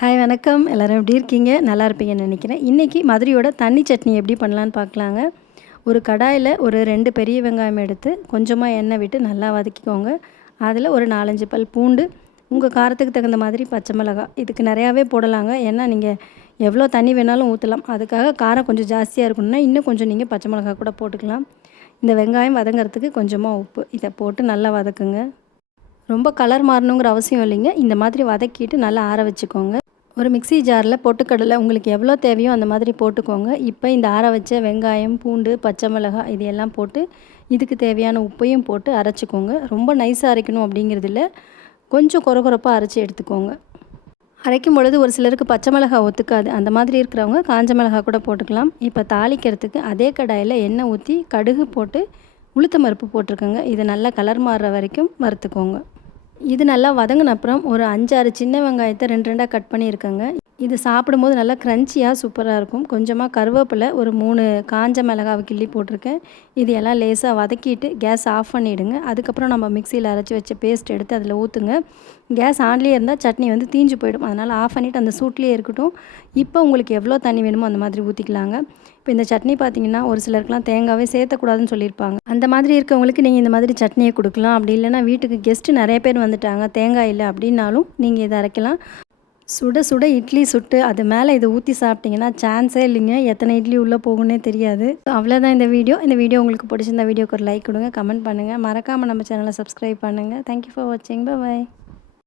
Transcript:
Hi வணக்கம். எல்லோரும் எப்படி இருக்கீங்க? நல்லா இருப்பீங்கன்னு நினைக்கிறேன். இன்றைக்கி மதுரையோட தண்ணி சட்னி எப்படி பண்ணலான்னு பார்க்கலாங்க. ஒரு கடாயில் ஒரு ரெண்டு பெரிய வெங்காயம் எடுத்து கொஞ்சமாக எண்ணெய் விட்டு நல்லா வதக்கிக்கோங்க. அதில் ஒரு நாலஞ்சு பல் பூண்டு உங்கள் காரத்துக்கு தகுந்த மாதிரி பச்சை மிளகாய் இதுக்கு நிறையாவே போடலாங்க. ஏன்னா நீங்கள் எவ்வளோ தண்ணி வேணாலும் ஊற்றலாம் அதுக்காக காரம் கொஞ்சம் ஜாஸ்தியாக இருக்கணும்னா இன்னும் கொஞ்சம் நீங்கள் பச்சை மிளகாய் கூட போட்டுக்கலாம். இந்த வெங்காயம் வதங்கிறதுக்கு கொஞ்சமாக உப்பு. இதை போட்டு நல்லா வதக்குங்க. ரொம்ப கலர் மாறணுங்கிற அவசியம் இல்லைங்க. இந்த மாதிரி வதக்கிட்டு நல்லா ஆற வச்சுக்கோங்க. ஒரு மிக்சி ஜாரில் பொட்டுக்கடலை உங்களுக்கு எவ்வளோ தேவையோ அந்த மாதிரி போட்டுக்கோங்க. இப்போ இந்த ஆற வச்ச வெங்காயம் பூண்டு பச்சை மிளகாய் இது எல்லாம் போட்டு இதுக்கு தேவையான உப்பையும் போட்டு அரைச்சிக்கோங்க. ரொம்ப நைஸாக அரைக்கணும் அப்படிங்கிறது கொஞ்சம் குறகுறப்பாக அரைச்சி எடுத்துக்கோங்க. அரைக்கும் பொழுது ஒரு சிலருக்கு பச்சை மிளகாய் ஒத்துக்காது. அந்த மாதிரி இருக்கிறவங்க காஞ்ச மிளகாய் கூட போட்டுக்கலாம். இப்போ தாளிக்கிறதுக்கு அதே கடாயில் எண்ணெய் ஊற்றி கடுகு போட்டு உளுத்த மருப்பு போட்டிருக்கோங்க. இதை நல்லா கலர் மாறுற வரைக்கும் வறுத்துக்கோங்க. இது நல்லா வதங்கின அப்புறம் ஒரு அஞ்சாறு சின்ன வெங்காயத்தை ரெண்டு ரெண்டாக கட் பண்ணியிருக்கேங்க. இது சாப்பிடும்போது நல்லா க்ரன்ச்சியாக சூப்பராக இருக்கும். கொஞ்சமாக கருவேப்பிலை ஒரு மூணு காஞ்ச மிளகாவை கிள்ளி போட்டிருக்கேன். இது எல்லாம் லேசாக வதக்கிட்டு கேஸ் ஆஃப் பண்ணிவிடுங்க அதுக்கப்புறம் நம்ம மிக்சியில் அரைச்சி வச்ச பேஸ்ட் எடுத்து அதில் ஊற்றுங்க கேஸ் ஆன்லேயே இருந்தால் சட்னி வந்து தீஞ்சு போயிடும். அதனால் ஆஃப் பண்ணிவிட்டு அந்த சூட்லேயே இருக்கட்டும். இப்போ உங்களுக்கு எவ்வளோ தண்ணி வேணுமோ அந்த மாதிரி ஊற்றிக்கலாங்க இப்போ இந்த சட்னி பார்த்தீங்கன்னா ஒரு சிலருக்குலாம் தேங்காவே சேர்த்தக்கூடாதுன்னு சொல்லியிருப்பாங்க. அந்த மாதிரி இருக்கவங்களுக்கு நீங்கள் இந்த மாதிரி சட்னியை கொடுக்கலாம். அப்படி இல்லைனா வீட்டுக்கு கெஸ்ட்டு நிறைய பேர் வந்துட்டாங்க. தேங்காய் இல்லை அப்படின்னாலும் நீங்கள் இதை அரைக்கலாம். சுட சுட இட்லி சுட்டு அது மேலே இதை ஊற்றி சாப்பிட்டிங்கன்னா சான்ஸே இல்லைங்க. எத்தனை இட்லி உள்ளே போகும்னே தெரியாது. அவ்வளோதான் இந்த வீடியோ. இந்த வீடியோ உங்களுக்கு பிடிச்சிருந்த வீடியோக்கு ஒரு லைக் கொடுங்க கமெண்ட் பண்ணுங்கள் மறக்காமல் நம்ம சேனலை சப்ஸ்கிரைப் பண்ணுங்கள் தேங்க்யூ ஃபார் வாட்சிங் பாய்